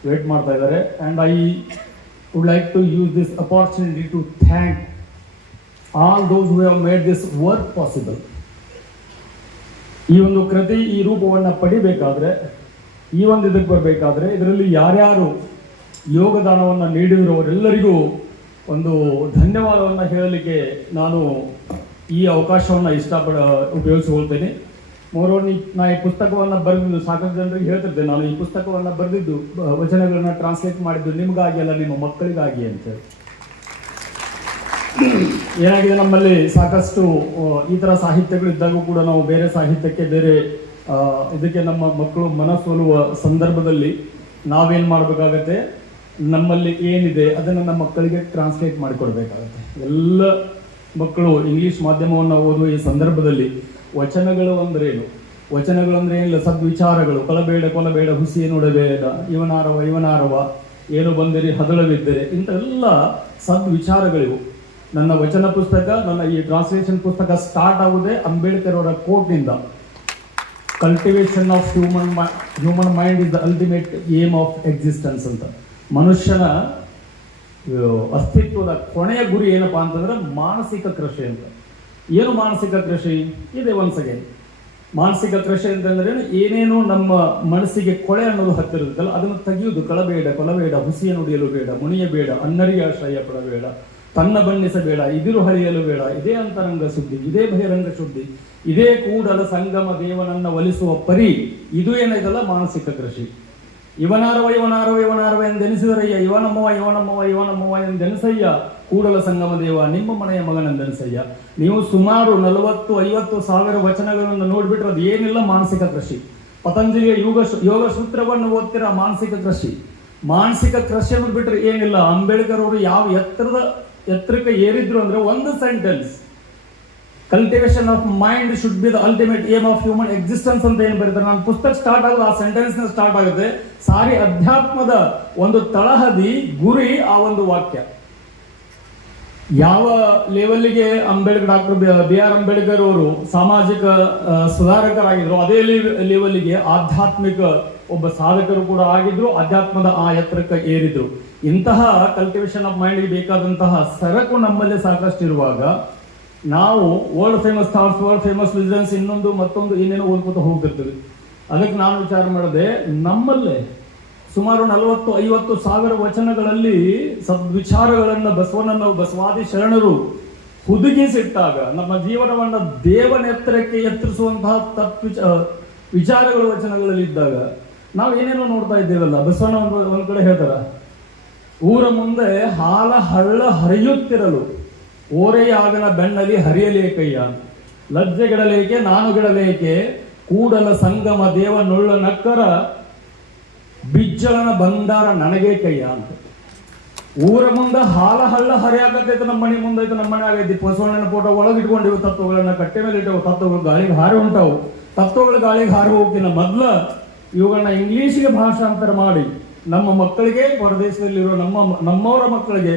ವೇಟ್ ಮಾಡ್ತಾ ಇದ್ದಾರೆ. And I would like to use this opportunity to thank all those who have made this work possible. ಈ ಒಂದು ಕೃತಿ ಈ ರೂಪವನ್ನು ಪಡಿಬೇಕಾದ್ರೆ, ಈ ಒಂದು ಇದಕ್ಕೆ ಬರಬೇಕಾದ್ರೆ ಇದರಲ್ಲಿ ಯಾರ್ಯಾರು ಯೋಗದಾನವನ್ನು ನೀಡಿದವರೆಲ್ಲರಿಗೂ ಒಂದು ಧನ್ಯವಾದವನ್ನು ಹೇಳಲಿಕ್ಕೆ ನಾನು ಈ ಅವಕಾಶವನ್ನು ಉಪಯೋಗಿಸಿಕೊಳ್ತೇನೆ. ನಾ ಈ ಪುಸ್ತಕವನ್ನು ಬರೆದಿದ್ದು ಸಾಕಷ್ಟು ಜನರಿಗೆ ಹೇಳ್ತಿರ್ತೇನೆ, ನಾನು ಈ ಪುಸ್ತಕವನ್ನು ಬರೆದಿದ್ದು ವಚನಗಳನ್ನ ಟ್ರಾನ್ಸ್ಲೇಟ್ ಮಾಡಿದ್ದು ನಿಮಗಾಗಿ ಅಲ್ಲ, ನಿಮ್ಮ ಮಕ್ಕಳಿಗಾಗಿ ಅಂತೇಳಿ. ಏನಾಗಿದೆ, ನಮ್ಮಲ್ಲಿ ಸಾಕಷ್ಟು ಈ ಥರ ಸಾಹಿತ್ಯಗಳು ಇದ್ದಾಗೂ ಕೂಡ ನಾವು ಬೇರೆ ಸಾಹಿತ್ಯಕ್ಕೆ ಬೇರೆ ಇದಕ್ಕೆ ನಮ್ಮ ಮಕ್ಕಳು ಮನಸೋಲುವ ಸಂದರ್ಭದಲ್ಲಿ ನಾವೇನು ಮಾಡಬೇಕಾಗತ್ತೆ, ನಮ್ಮಲ್ಲಿ ಏನಿದೆ ಅದನ್ನು ನಮ್ಮ ಮಕ್ಕಳಿಗೆ ಟ್ರಾನ್ಸ್ಲೇಟ್ ಮಾಡಿಕೊಡ್ಬೇಕಾಗತ್ತೆ. ಎಲ್ಲ ಮಕ್ಕಳು ಇಂಗ್ಲೀಷ್ ಮಾಧ್ಯಮವನ್ನು ಓದುವ ಈ ಸಂದರ್ಭದಲ್ಲಿ ವಚನಗಳು ಅಂದ್ರೇನು, ವಚನಗಳು ಅಂದ್ರೆ ಏನಿಲ್ಲ, ಸದ್ವಿಚಾರಗಳು, ಕೊಲಬೇಡ ಹುಸಿ ನೋಡಬೇಡ, ಇವನಾರವ ಏನು ಬಂದಿರಿ ಹದಳವಿದ್ದರೆ, ಇಂಥೆಲ್ಲ ಸದ್ವಿಚಾರಗಳಿವು. ನನ್ನ ವಚನ ಪುಸ್ತಕ, ನನ್ನ ಈ ಟ್ರಾನ್ಸ್ಲೇಷನ್ ಪುಸ್ತಕ ಸ್ಟಾರ್ಟ್ ಆಗುವುದೇ ಅಂಬೇಡ್ಕರ್ ಅವರ ಕೋಟ್ನಿಂದ. Cultivation of human mind is the ultimate aim of existence ಅಂತ. ಮನುಷ್ಯನ ಅಸ್ತಿತ್ವದ ಕೊನೆಯ ಗುರಿ ಏನಪ್ಪಾ ಅಂತಂದ್ರೆ ಮಾನಸಿಕ ಕೃಷಿ ಅಂತ. ಏನು ಮಾನಸಿಕ ಕೃಷಿ ಇದೆ? ಒನ್ಸ್ ಅಗೇನ್, ಮಾನಸಿಕ ಕೃಷಿ ಅಂತಂದ್ರೆ ಏನೇನು ನಮ್ಮ ಮನಸ್ಸಿಗೆ ಕೊಳೆ ಅನ್ನೋದು ಹತ್ತಿರುತ್ತಲ್ಲ ಅದನ್ನು ತೆಗೆಯುವುದು. ಕೊಲಬೇಡ ಹುಸಿಯ ನುಡಿಯಲು ಬೇಡ, ಮುನಿಯಬೇಡ, ಅನ್ನರಿಗೆ ಆಶ್ರಯ ಪಡಬೇಡ, ತನ್ನ ಬಣ್ಣಿಸಬೇಡ, ಇದಿರು ಹಳಿಯಲು ಬೇಡ, ಇದೇ ಅಂತರಂಗ ಶುದ್ಧಿ, ಇದೇ ಬಹಿರಂಗ ಶುದ್ಧಿ, ಇದೇ ಕೂಡಲ ಸಂಗಮ ದೇವನನ್ನ ಒಲಿಸುವ ಪರಿ. ಇದು ಏನಿದಲ್ಲ ಮಾನಸಿಕ ಕೃಷಿ. ಇವನಾರವ ಎಂದೆನಿಸಿದರಯ್ಯ, ಇವನಮ್ಮವ ಎಂದೆನಿಸಯ್ಯ, ಕೂಡಲ ಸಂಗಮ ದೇವ ನಿಮ್ಮ ಮನೆಯ ಮಗನೆಂದೆನಿಸಯ್ಯ. ನೀವು ಸುಮಾರು 40-50 ಸಾವಿರ ವಚನಗಳನ್ನು ನೋಡ್ಬಿಟ್ರೆ ಅದು ಏನಿಲ್ಲ ಮಾನಸಿಕ ಕೃಷಿ. ಪತಂಜಲಿಯ ಯೋಗ ಸೂತ್ರವನ್ನು ಓದ್ತಿರ ಮಾನಸಿಕ ಕೃಷಿ. ಮಾನಸಿಕ ಕೃಷಿ ಬಿಟ್ರೆ ಏನಿಲ್ಲ. ಅಂಬೇಡ್ಕರ್ ಅವರು ಯಾವ ಎತ್ತರಕ್ಕೆ ಏರಿದ್ರು ಅಂದ್ರೆ ಒಂದು sentence, cultivation of mind should be the ultimate aim of human existence ಅಂತ ಏನು ಬರೀತಾರೆ. ನಾನು ಪುಸ್ತಕ ಸ್ಟಾರ್ಟ್ ಆಗೋದು ಆ ಸೆಂಟೆನ್ಸ್ ಸ್ಟಾರ್ಟ್ ಆಗುತ್ತೆ. ಸಾರಿ ಅಧ್ಯಾತ್ಮದ ಒಂದು ತಳಹದಿ ಗುರಿ ಆ ಒಂದು ವಾಕ್ಯ. ಯಾವ ಲೆವೆಲ್ಗೆ ಡಾಕ್ಟರ್ ಬಿ ಆರ್ ಅಂಬೇಡ್ಕರ್ ಅವರು ಸಾಮಾಜಿಕ ಸುಧಾರಕರಾಗಿದ್ರು, ಅದೇ ಲೆವೆಲ್ಗೆ ಆಧ್ಯಾತ್ಮಿಕ ಒಬ್ಬ ಸಾಧಕರು ಕೂಡ ಆಗಿದ್ರು, ಅಧ್ಯಾತ್ಮದ ಆ ಎತ್ತರಕ್ಕೆ ಏರಿದ್ರು. ಇಂತಹ ಕಲ್ಟಿವೇಶನ್ ಆಫ್ ಮೈಂಡ್ಗೆ ಬೇಕಾದಂತಹ ಸರಕು ನಮ್ಮಲ್ಲಿ ಸಾಕಷ್ಟು ಇರುವಾಗ ನಾವು world famous thoughts, world famous visions, ಇನ್ನೊಂದು ಮತ್ತೊಂದು ಏನೇನೋ ಓದ್ಕೊತ ಹೋಗ್ತಿರ್ತೀವಿ. ಅದಕ್ಕೆ ನಾನು ವಿಚಾರ ಮಾಡಿದೆ, ನಮ್ಮಲ್ಲೇ ಸುಮಾರು 40-50 ಸಾವಿರ ವಚನಗಳಲ್ಲಿ ಸದ್ವಿಚಾರಗಳನ್ನು ಬಸವಾದಿ ಶರಣರು ಹುದುಗಿಸಿಟ್ಟಾಗ ನಮ್ಮ ಜೀವನವನ್ನು ದೇವನೆತ್ತರಕ್ಕೆ ಎತ್ತರಿಸುವಂತಹ ವಿಚಾರಗಳು ವಚನಗಳಲ್ಲಿ ಇದ್ದಾಗ ನಾವು ಏನೇನೋ ನೋಡ್ತಾ ಇದ್ದೇವಲ್ಲ. ಬಸವಣ್ಣ ಒಂದ್ ಕಡೆ ಹೇಳ್ತಾರ, ಊರ ಮುಂದೆ ಹಾಲ ಹಳ್ಳ ಹರಿಯುತ್ತಿರಲು ಓರೆಯಾಗನ ಬೆಣ್ಣಲಿ ಹರಿಯಲೇಕಯ್ಯ, ಲಜ್ಜೆಗಿಡಲೇಕೆ ನಾನು ಗಿಡಲೇಕೆ, ಕೂಡಲ ಸಂಗಮ ದೇವ ನುಳ್ಳ ನಕ್ಕರ ಬಿಜ್ಜಳನ ಬಂದಾರ ನನಗೆ ಕಯ್ಯ ಅಂತ. ಊರ ಮುಂದೆ ಹಾಲ ಹಳ್ಳ ಹರಿಯಾಗತ್ತೈತೆ, ನಮ್ಮ ಮನೆ ಮುಂದೈತೆ, ನಮ್ಮ ಮನೆ ಆಗೈತಿ. ಬಸವಣ್ಣನ ಫೋಟೋ ಒಳಗಿಟ್ಕೊಂಡಿವು, ತತ್ವಗಳನ್ನ ಕಟ್ಟೆ ಮೇಲೆ ಇಟ್ಟವು, ತತ್ವಗಳು ಗಾಳಿಗೆ ಹಾರಿ ಉಂಟಾವು. ತತ್ವಗಳು ಗಾಳಿಗೆ ಹಾರಿ ಹೋಗ್ತಿನ ಮೊದ್ಲ ಇವುಗಳನ್ನ ಇಂಗ್ಲಿಷ್ಗೆ ಭಾಷಾಂತರ ಮಾಡಿ ನಮ್ಮ ಮಕ್ಕಳಿಗೆ, ಹೊರದೇಶದಲ್ಲಿರೋ ನಮ್ಮವರ ಮಕ್ಕಳಿಗೆ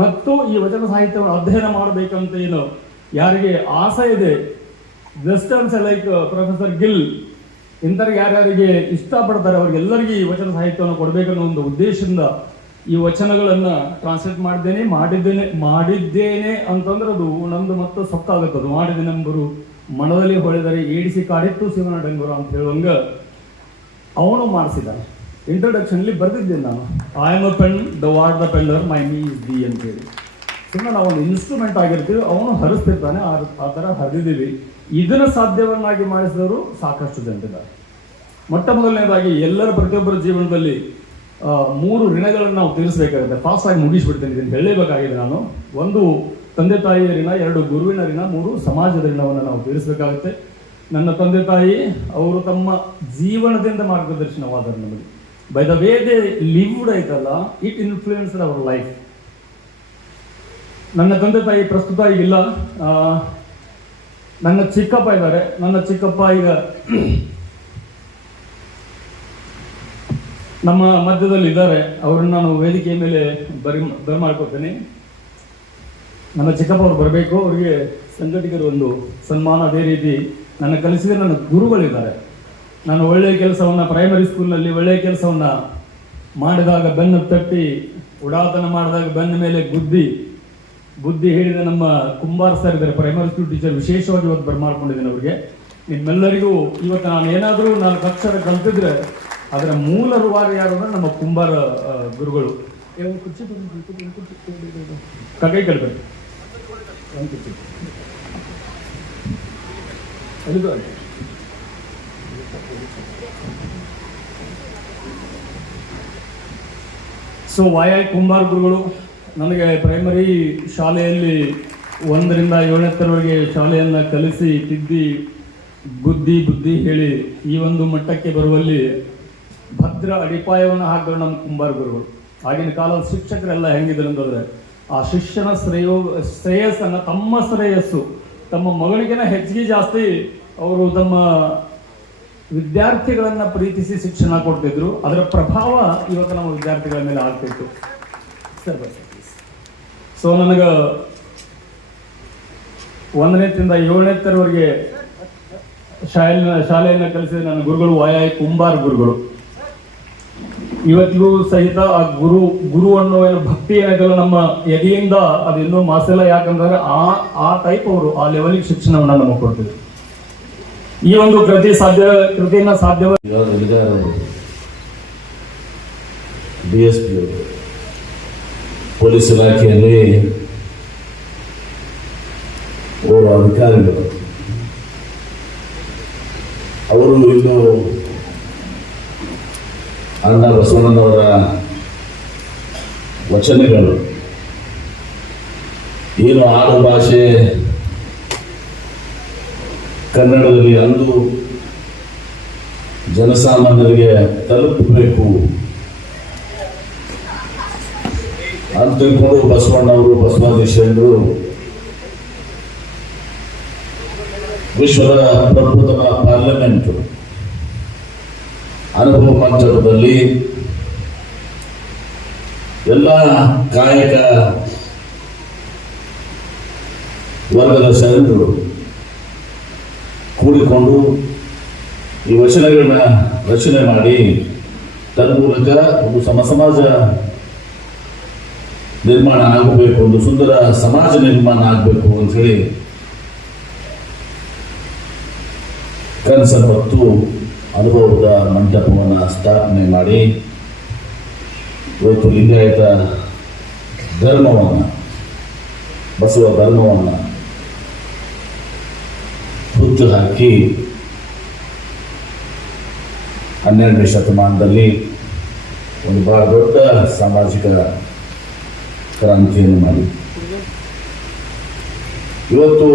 ಮತ್ತು ಈ ವಚನ ಸಾಹಿತ್ಯವನ್ನು ಅಧ್ಯಯನ ಮಾಡಬೇಕಂತ ಏನು ಯಾರಿಗೆ ಆಸೆ ಇದೆ, ವೆಸ್ಟರ್ನ್ಸ್ ಲೈಕ್ ಪ್ರೊಫೆಸರ್ ಗಿಲ್ ಇಂಥವ್ರಿಗೆ ಯಾರ್ಯಾರಿಗೆ ಇಷ್ಟಪಡ್ತಾರೆ ಅವ್ರಿಗೆಲ್ಲರಿಗೂ ಈ ವಚನ ಸಾಹಿತ್ಯವನ್ನು ಕೊಡಬೇಕನ್ನೋ ಒಂದು ಉದ್ದೇಶದಿಂದ ಈ ವಚನಗಳನ್ನ ಟ್ರಾನ್ಸ್ಲೇಟ್ ಮಾಡಿದ್ದೇನೆ ಅಂತಂದ್ರೆ ಅದು ನಂದು ಮತ್ತು ಸೊಕ್ಕಾಗುತ್ತದೆ. ಮಾಡಿದೆನೆಂಬರು ಮನದಲ್ಲಿ ಹೊಳೆದರೆ ಏಡಿಸಿ ಕಾಡಿತ್ತು ಶಿವನ ಡಂಗುರ ಅಂತ ಹೇಳುವಂಗ ಅವನು ಮಾಡಿಸಿದ್ದಾನೆ. ಇಂಟ್ರೊಡಕ್ಷನ್ಲಿ ಬರೆದಿದ್ದೇನೆ ನಾನು, I am a pen, the ward the pillar, my me is the ಅಂತೇಳಿ. ಸುಮ್ಮನೆ ನಾವು ಒಂದು ಇನ್ಸ್ಟ್ರೂಮೆಂಟ್ ಆಗಿರ್ತೀವಿ, ಅವನು ಹರಿಸ್ತಿರ್ತಾನೆ, ಆ ಥರ ಹರಿದಿದ್ದೀವಿ. ಇದನ್ನು ಸಾಧ್ಯವನ್ನಾಗಿ ಮಾಡಿಸಿದವರು ಸಾಕಷ್ಟು ಜನರಿದ್ದಾರೆ. ಮೊಟ್ಟ ಮೊದಲನೇದಾಗಿ ಎಲ್ಲರ ಪ್ರತಿಯೊಬ್ಬರ ಜೀವನದಲ್ಲಿ 3 ಋಣಗಳನ್ನು ನಾವು ತೀರಿಸಬೇಕಾಗುತ್ತೆ. ಫಾಸ್ಟ್ ಆಗಿ ಮುಗಿಸ್ಬಿಡ್ತೇನೆ, ಇದನ್ನು ಹೇಳಲೇಬೇಕಾಗಿದೆ ನಾನು. 1 ತಂದೆ ತಾಯಿಯ ಋಣ, 2 ಗುರುವಿನ ಋಣ, 3 ಸಮಾಜದ ಋಣವನ್ನು ನಾವು ತೀರಿಸಬೇಕಾಗುತ್ತೆ. ನನ್ನ ತಂದೆ ತಾಯಿ ಅವರು ತಮ್ಮ ಜೀವನದಿಂದ ಮಾರ್ಗದರ್ಶನವಾದರು ನಮಗೆ. By the way they lived ಐತಲ್ಲ, ಇಟ್ ಇನ್ಫ್ಲೂಯೆನ್ಸ್ಡ್ ಅವರ್ ಲೈಫ್. ನನ್ನ ತಂದೆ ತಾಯಿ ಪ್ರಸ್ತುತ ಈಗಿಲ್ಲ. ನನ್ನ ಚಿಕ್ಕಪ್ಪ ಇದ್ದಾರೆ. ನನ್ನ ಚಿಕ್ಕಪ್ಪ ಈಗ ನಮ್ಮ ಮಧ್ಯದಲ್ಲಿ ಇದ್ದಾರೆ. ಅವರನ್ನು ನಾನು ವೇದಿಕೆಯ ಮೇಲೆ ಬರಮಾಡ್ಕೋತೇನೆ. ನನ್ನ ಚಿಕ್ಕಪ್ಪ ಅವರು ಬರಬೇಕು. ಅವರಿಗೆ ಸಂಘಟಕರು ಒಂದು ಸನ್ಮಾನ. ಅದೇ ರೀತಿ ನನ್ನ ಕಲಿಸಿದ ನನ್ನ ಗುರುಗಳಿದ್ದಾರೆ. ನಾನು ಒಳ್ಳೆಯ ಕೆಲಸವನ್ನು ಪ್ರೈಮರಿ ಸ್ಕೂಲ್ನಲ್ಲಿ ಒಳ್ಳೆಯ ಕೆಲಸವನ್ನು ಮಾಡಿದಾಗ ಬೆನ್ನು ತಟ್ಟಿ, ಉಡಾತನ ಮಾಡಿದಾಗ ಬೆನ್ನ ಮೇಲೆ ಬುದ್ಧಿ ಹೇಳಿದ ನಮ್ಮ ಕುಂಬಾರ್ ಸರ್ ಇದ್ದಾರೆ, ಪ್ರೈಮರಿ ಸ್ಕೂಲ್ ಟೀಚರ್. ವಿಶೇಷವಾಗಿ ಇವತ್ತು ಬರಮಾಡ್ಕೊಂಡಿದ್ದೇನೆ ಅವರಿಗೆ. ನಿಮ್ಮೆಲ್ಲರಿಗೂ ಇವತ್ತು ನಾನು ಏನಾದರೂ 4 ಅಕ್ಷರ ಕಲ್ತಿದ್ರೆ ಅದರ ಮೂಲ ರೂವಾರಿ ಯಾರು ಅಂದ್ರೆ ನಮ್ಮ ಕುಂಬಾರ ಗುರುಗಳು. ಕೈ ಕೇಳ್ಬೇಕು. ಸೊ YI ಕುಂಬಾರ್ ಗುರುಗಳು ನನಗೆ ಪ್ರೈಮರಿ ಶಾಲೆಯಲ್ಲಿ 1ರಿಂದ 7ನೇ ತರವರೆಗೆ ಶಾಲೆಯನ್ನು ಕಲಿಸಿ, ತಿದ್ದಿ, ಬುದ್ಧಿ ಹೇಳಿ ಈ ಒಂದು ಮಟ್ಟಕ್ಕೆ ಬರುವಲ್ಲಿ ಭದ್ರ ಅಡಿಪಾಯವನ್ನು ಹಾಕಿದ್ರು ನಮ್ಮ ಕುಂಬಾರ ಗುರುಗಳು. ಆಗಿನ ಕಾಲದ ಶಿಕ್ಷಕರೆಲ್ಲ ಹೆಂಗಿದ್ರು ಅಂತಂದರೆ, ಆ ಶಿಷ್ಯನ ಶ್ರೇಯಸ್ಸನ್ನು, ತಮ್ಮ ಶ್ರೇಯಸ್ಸು ತಮ್ಮ ಮಗಳಿಗಿನ ಹೆಚ್ಚಿಗೆ ಜಾಸ್ತಿ ಅವರು ತಮ್ಮ ವಿದ್ಯಾರ್ಥಿಗಳನ್ನು ಪ್ರೀತಿಸಿ ಶಿಕ್ಷಣ ಕೊಡ್ತಿದ್ರು. ಅದರ ಪ್ರಭಾವ ಇವತ್ತು ನಮ್ಮ ವಿದ್ಯಾರ್ಥಿಗಳ ಮೇಲೆ ಆಗ್ತಿತ್ತು. Sir bus. ಸೊ ನನಗೆ 1ನೇದಿಂದ 7ನೇ ತರವರೆಗೆ ಶಾಲೆಯನ್ನು ಕಲಿಸಿದ ನನ್ನ ಗುರುಗಳು YI ಕುಂಬಾರ್ ಗುರುಗಳು. ಇವತ್ತಿಗೂ ಸಹಿತ ಆ ಗುರು ಅನ್ನೋ ಏನು ಭಕ್ತಿ ಏನಿದೆಯಲ್ಲ ನಮ್ಮ ಎದೆಯಿಂದ ಅದು ಇನ್ನೂ ಮಾಸಿಲ್ಲ. ಯಾಕಂದ್ರೆ ಆ ಟೈಪ್ ಅವರು ಆ ಲೆವೆಲಿಗೆ ಶಿಕ್ಷಣವನ್ನು ನಮಗೆ ಕೊಡ್ತಿದ್ರು. ಈ ಒಂದು ಕೃತಿಯನ್ನ ಸಾಧ್ಯವ DSP ಪೊಲೀಸ್ ಇಲಾಖೆಯಲ್ಲಿ ಓರ್ವ ಅಧಿಕಾರಿಗಳು. ಅವರು ಇಂದು ಅಣ್ಣ ಬಸವಣ್ಣನವರ ವಚನಗಳು ಏನು ಆಡು ಭಾಷೆ ಕನ್ನಡದಲ್ಲಿ ಅಂದು ಜನಸಾಮಾನ್ಯರಿಗೆ ತಲುಪಬೇಕು ಅಂತ ತಿಳ್ಕೊಂಡು ಬಸವಣ್ಣವರು, ಬಸವಾದೀಶರು ವಿಶ್ವದ ಪ್ರಪ್ರಥಮ ಪಾರ್ಲಿಮೆಂಟ್ ಅನುಭವ ಮಂಟಪದಲ್ಲಿ ಎಲ್ಲ ಕಾಯಕ ವರ್ಗದ ಶರಣರು ಕೂಡಿಕೊಂಡು ಈ ವಚನಗಳನ್ನ ರಚನೆ ಮಾಡಿ ತನ್ಮೂಲಕ ಒಂದು ಸಮಾಜ ನಿರ್ಮಾಣ ಆಗಬೇಕು, ಒಂದು ಸುಂದರ ಸಮಾಜ ನಿರ್ಮಾಣ ಆಗಬೇಕು ಅಂತ ಹೇಳಿ ಕನಸನ್ನು ಹೊತ್ತು ಅನುಭವದ ಮಂಟಪವನ್ನು ಸ್ಥಾಪನೆ ಮಾಡಿ ಇವತ್ತು ಲಿಂಗಾಯತ ಧರ್ಮವನ್ನು, ಬಸವ ಧರ್ಮವನ್ನು ಹುಟ್ಟು ಹಾಕಿ 12ನೇ ಶತಮಾನದಲ್ಲಿ ಒಂದು ಬಹಳ ದೊಡ್ಡ ಸಾಮಾಜಿಕ ಕ್ರಾಂತಿಯನ್ನು ಮಾಡಿ ಇವತ್ತು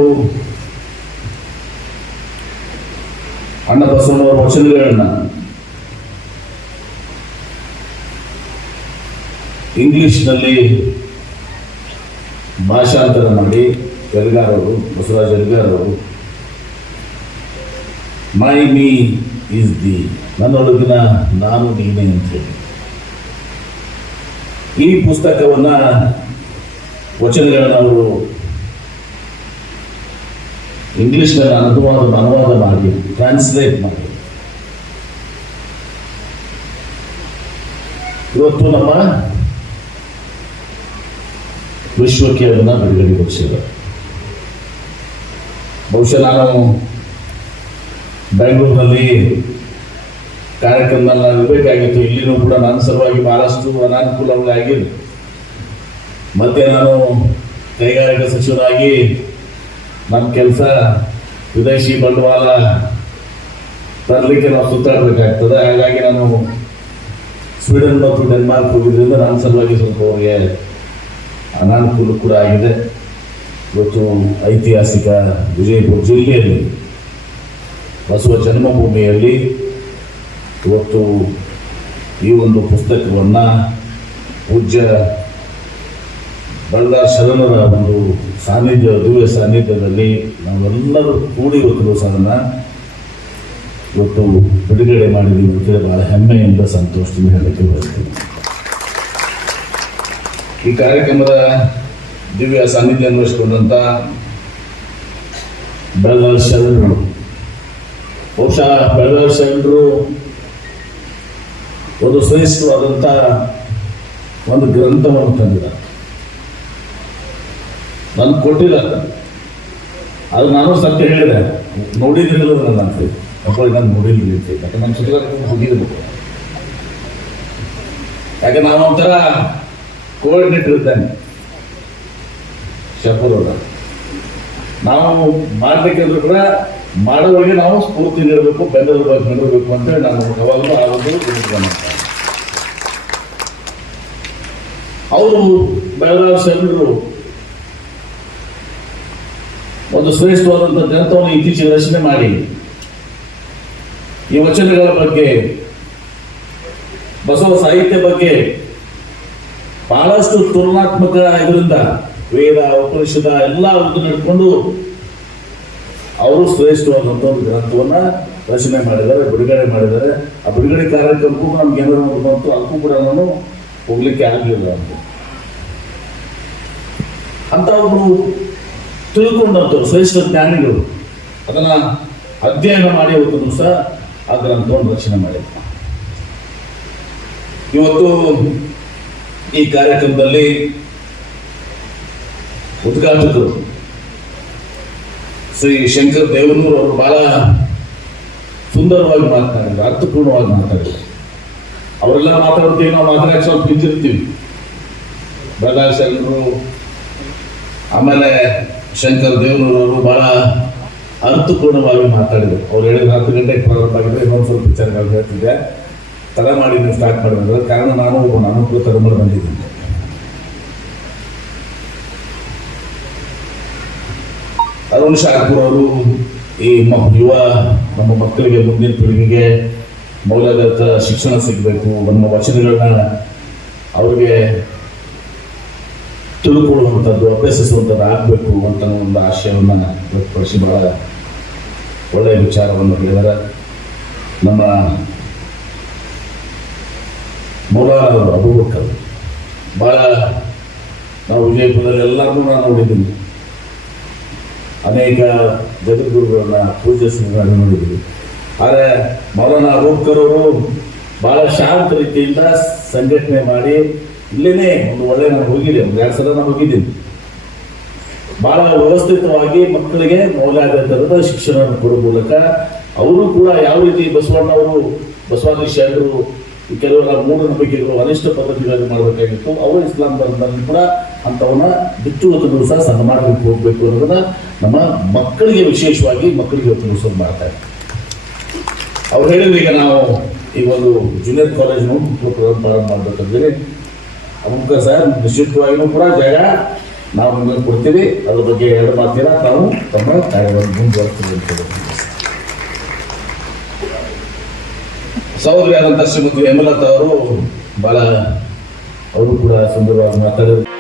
ಅಣ್ಣ ಬಸವಣ್ಣವರ ವಚನಗಳನ್ನ ಇಂಗ್ಲಿಷ್ನಲ್ಲಿ ಭಾಷಾಂತರ ಮಾಡಿ ಎಲ್ಗಾರವರು, ಬಸವರಾಜ ಎಲ್ಗಾರವರು ಮೈ ಮೀ ಈಸ್ ದಿ, ನನ್ನೊಳಗಿನ ನಾನು ನೀನೇ ಅಂತ ಹೇಳಿ ಈ ಪುಸ್ತಕವನ್ನ ವಚನಗಳನ್ನು ಅವರು ಇಂಗ್ಲಿಷ್ನಲ್ಲಿ ಅನುವಾದ ಮಾಡಿ ಟ್ರಾನ್ಸ್ಲೇಟ್ ಮಾಡಿ ಇವತ್ತು ನಮ್ಮ ವಿಶ್ವಕ್ಕೆ ಅದನ್ನು ಬಿಡುಗಡೆಗೊಳಿಸಿದ್ದಾರೆ. ಬಹುಶಃ ನಾನು ಬೆಂಗಳೂರಿನಲ್ಲಿ ಕಾರ್ಯಕ್ರಮದಲ್ಲಿ ನಾನು ಇರಬೇಕಾಗಿತ್ತು. ಇಲ್ಲಿನೂ ಕೂಡ ನನ್ನ ಸಲುವಾಗಿ ಬಹಳಷ್ಟು ಅನಾನುಕೂಲಗಳಾಗಿದೆ. ಮತ್ತೆ ನಾನು ಕೈಗಾರಿಕಾ ಸಚಿವರಾಗಿ ನಮ್ಮ ಕೆಲಸ ವಿದೇಶಿ ಬಂಡವಾಳ ತರಲಿಕ್ಕೆ ನಾವು ಸುತ್ತಾಡಬೇಕಾಗ್ತದೆ. ಹಾಗಾಗಿ ನಾನು ಸ್ವೀಡನ್ ಮತ್ತು ಡೆನ್ಮಾರ್ಕ್ ಹೋಗಿದ್ದರಿಂದ ನನ್ನ ಸಲುವಾಗಿ ಸ್ವಲ್ಪ ಅವರಿಗೆ ಅನಾನುಕೂಲ ಕೂಡ ಆಗಿದೆ. ಇವತ್ತು ಐತಿಹಾಸಿಕ ವಿಜಯಪುರ ಜಿಲ್ಲೆಯಲ್ಲಿ ಬಸವ ಜನ್ಮಭೂಮಿಯಲ್ಲಿ ಇವತ್ತು ಈ ಒಂದು ಪುಸ್ತಕವನ್ನು ಪೂಜ್ಯ ಬಳ್ಳಾರಿ ಶರಣರ ಒಂದು ದಿವ್ಯ ಸಾನ್ನಿಧ್ಯದಲ್ಲಿ ನಾವೆಲ್ಲರೂ ಕೂಡಿ ಇವತ್ತು ದಿವಸವನ್ನು ಇವತ್ತು ಬಿಡುಗಡೆ ಮಾಡಿದ್ದೀವಿ ಅಂತೇಳಿ ಬಹಳ ಹೆಮ್ಮೆಯಿಂದ ಸಂತೋಷದಿಂದ ಹೇಳಕ್ಕೆ ಬಯಸ್ತೀನಿ. ಈ ಕಾರ್ಯಕ್ರಮದ ದಿವ್ಯ ಸಾನ್ನಿಧ್ಯ ಅನ್ವಯಿಸಿಕೊಂಡಂಥ ಬಳ್ಳಾರಿ ಶರಣರು, ಬಹುಶಃ ಬಳ್ಳಾರಿ ಶರಣರು ಒಂದು ಶ್ರೇಷ್ಠವಾದಂಥ ಒಂದು ಗ್ರಂಥವನ್ನು ತಂದಿದ್ದಾರೆ. ನಾನು ಕೊಟ್ಟಿಲ್ಲ, ಅದು ನಾನು ಸತ್ಯ ಹೇಳಿದೆ, ನೋಡಿದ್ರಿಲ್ಲ ನನ್ನ ಅಂತ ಮಕ್ಕಳಿಗೆ ನಾನು ನೋಡಿಲ್ಲ ಯಾಕೆ ನನ್ನ ಸುತ್ತ ಹೋಗಿರ್ಬೇಕು. ಯಾಕೆ ನಾವು ಒಂಥರ ಕೋಆರ್ಡಿನೇಟರ್ ಇದ್ದಾನೆ ಶಪುರವ್ರ, ನಾವು ಮಾಡ್ಬೇಕಂದ್ರೂ ಕೂಡ ಮಾಡೋರಿಗೆ ನಾವು ಸ್ಫೂರ್ತಿ ನೀಡಬೇಕು, ಬೆಂಬಲಿರಬೇಕು ಅಂತೇಳಿ ನಾನು ಯಾವಾಗಲೂ ಆ ಒಂದು ಮಾಡ್ತಾರೆ. ಅವರು ಬೆಳಗಾವಿ ಶರಣರು ಒಂದು ಶ್ರೇಷ್ಠವಾದಂಥ ಗ್ರಂಥವನ್ನು ಇತ್ತೀಚೆಗೆ ರಚನೆ ಮಾಡಿ ಈ ವಚನಗಳ ಬಗ್ಗೆ, ಬಸವ ಸಾಹಿತ್ಯ ಬಗ್ಗೆ ಬಹಳಷ್ಟು ತುಲನಾತ್ಮಕ ಇದರಿಂದ ವೇದ ಉಪನಿಷದ ಎಲ್ಲ ಇದು ನಡ್ಕೊಂಡು ಅವರು ಶ್ರೇಷ್ಠವಾದಂಥ ಒಂದು ಗ್ರಂಥವನ್ನ ರಚನೆ ಮಾಡಿದ್ದಾರೆ, ಬಿಡುಗಡೆ ಮಾಡಿದ್ದಾರೆ. ಆ ಬಿಡುಗಡೆ ಕಾರ್ಯಕ್ರಮಕ್ಕೂ ನಮ್ಗೆ ಏನಾದ್ರು ಬಂತು, ಅದಕ್ಕೂ ಕೂಡ ನಾನು ಹೋಗ್ಲಿಕ್ಕೆ ಆಗಲಿಲ್ಲ ಅಂತ ಒಬ್ಬರು ತಿಳ್ಕೊಂಡಂಥವ್ರು ಶ್ರೇಷ್ಠ ಜ್ಞಾನಿಗಳು ಅದನ್ನ ಅಧ್ಯಯನ ಮಾಡಿ ಅವತ್ತು ಸಹ ಆ ಗ್ರಂಥವನ್ನು ರಚನೆ ಮಾಡಿದ್ರು. ಇವತ್ತು ಈ ಕಾರ್ಯಕ್ರಮದಲ್ಲಿ ಉದ್ಘಾಟಕರು ಶ್ರೀ ಶಂಕರ್ ದೇವನೂರು ಅವರು ಬಹಳ ಸುಂದರವಾಗಿ ಮಾತನಾಡಿದ್ರು, ಅರ್ಥಪೂರ್ಣವಾಗಿ ಮಾತಾಡಿದ್ರು. ಅವರೆಲ್ಲ ಮಾತಾಡ್ತೀವಿ, ನಾವು ಮಾತಾಡಕ್ಕೆ ಸ್ವಲ್ಪ ಬಿದ್ದಿರ್ತೀವಿ. ಬಳ್ಳಾರಿ ಶರಣರು ಆಮೇಲೆ ಶಂಕರ್ ದೇವನೂರು ಅವರು ಬಹಳ ಅರ್ಥಪೂರ್ಣವಾಗಿ ಮಾತಾಡಿದ್ರು. ಅವ್ರು ಹೇಳಿದ್ರು 10 ಗಂಟೆಗೆ ಪ್ರಾರಂಭ ಆಗಿದ್ರೆ ಇನ್ನೊಂದು ಸ್ವಲ್ಪ ವಿಚಾರಗಳು ಹೇಳ್ತಿದ್ದೆ, ತಡ ಮಾಡಿ ನೀವು ಸ್ಟಾರ್ಟ್ ಮಾಡಿದ್ರೆ ಕಾರಣ ನಾನು ಕೂಡ ತಡ ಮಾಡಿ ಬಂದಿದ್ದೀನಿ. ಅರುಣ್ ಶಾರ್ಪುರ್ ಅವರು ಈ ಯುವ ನಮ್ಮ ಮಕ್ಕಳಿಗೆ, ಮುಂದಿನ ಪೀಳಿಗೆಗೆ ಮೌಲ್ಯಯುತ ಶಿಕ್ಷಣ ಸಿಗಬೇಕು, ನಮ್ಮ ವಚನಗಳನ್ನ ಅವ್ರಿಗೆ ತಿಳ್ಕೊಳ್ಳುವಂಥದ್ದು, ಅಭ್ಯಸಿಸುವಂಥದ್ದು ಆಗಬೇಕು ಅಂತ ಒಂದು ಆಶಯವನ್ನು ವ್ಯಕ್ತಪಡಿಸಿ ಬಹಳ ಒಳ್ಳೆಯ ವಿಚಾರವನ್ನು ಹೇಳಿದ್ದಾರೆ. ನಮ್ಮ ಮೌಲಾನವರು ಅಬೂಬಕರ್ ಬಹಳ, ನಾವು ವಿಜಯಪುರದಲ್ಲಿ ಎಲ್ಲರನ್ನೂ ನಾನು ನೋಡಿದ್ದೀನಿ, ಅನೇಕ ಜಗದ್ಗುರುಗಳನ್ನ ಪೂಜಿಸಿದ ನೋಡಿದ್ದೀವಿ. ಆದರೆ ಮೌಲಾನಾ ಅಬೂಬಕರ್ ಅವರು ಬಹಳ ಶಾಂತ ರೀತಿಯಿಂದ ಸಂಘಟನೆ ಮಾಡಿ ಇಲ್ಲೇನೆ ಒಂದು ಒಳ್ಳೆ ನಾನು ಹೋಗಿದ್ದೀನಿ, 2 ಸಲ ನಾನು ಹೋಗಿದ್ದೀನಿ. ಬಹಳ ವ್ಯವಸ್ಥಿತವಾಗಿ ಮಕ್ಕಳಿಗೆ ಮೌಲ್ಯಾಧಾರಿತ ಶಿಕ್ಷಣವನ್ನು ಕೊಡೋ ಮೂಲಕ ಅವರು ಕೂಡ ಯಾವ ರೀತಿ ಬಸವಣ್ಣವರು, ಬಸವಾದಿ ಶರಣರು ಕೆಲವರ ಮೂಢನಂಬಿಕೆಗಳು, ಅನಿಷ್ಟ ಪದ್ಧತಿಗಳನ್ನು ಮಾಡಬೇಕಾಗಿತ್ತು, ಅವರು ಇಸ್ಲಾಂ ಧರ್ಮದಲ್ಲಿ ಕೂಡ ಅಂಥವನ್ನ ಬಿಚ್ಚುವುದನ್ನು ಸಹ ಸನ್ಮಾನಕ್ಕೆ ಹೋಗಬೇಕು ಅನ್ನೋದನ್ನ ನಮ್ಮ ಮಕ್ಕಳಿಗೆ, ವಿಶೇಷವಾಗಿ ಮಕ್ಕಳಿಗೆ ತಿಳಿಸೋದು ಮಾಡ್ತಾರೆ. ಅವ್ರು ಹೇಳಿದ್ರು, ಈಗ ನಾವು ಈ ಒಂದು ಜೂನಿಯರ್ ಕಾಲೇಜ್ನು ಪ್ರಾರಂಭ ಮಾಡಬೇಕಂದ್ರೆ ಅಮುಕ ಸರ್ ನಿಶ್ಚಿತವಾಗಿಯೂ ಕೂಡ ಜಾಗ ನಾವು ನಿಮಗೆ ಕೊಡ್ತೀವಿ, ಅದ್ರ ಬಗ್ಗೆ 2 ಮಾತಿನ ನಾವು ತಮ್ಮ ಕಾರ್ಯವನ್ನು ಮುಂದುವರಿಸ್ತೀವಿ ಅಂತ. ಸಹೋದರಿಯಾದಂಥ ಶ್ರೀಮತಿ ಹೇಮಲತಾ ಅವರು ಬಹಳ, ಅವರು ಕೂಡ ಸುಂದರವಾಗಿ ಮಾತಾಡಿದ್ರು.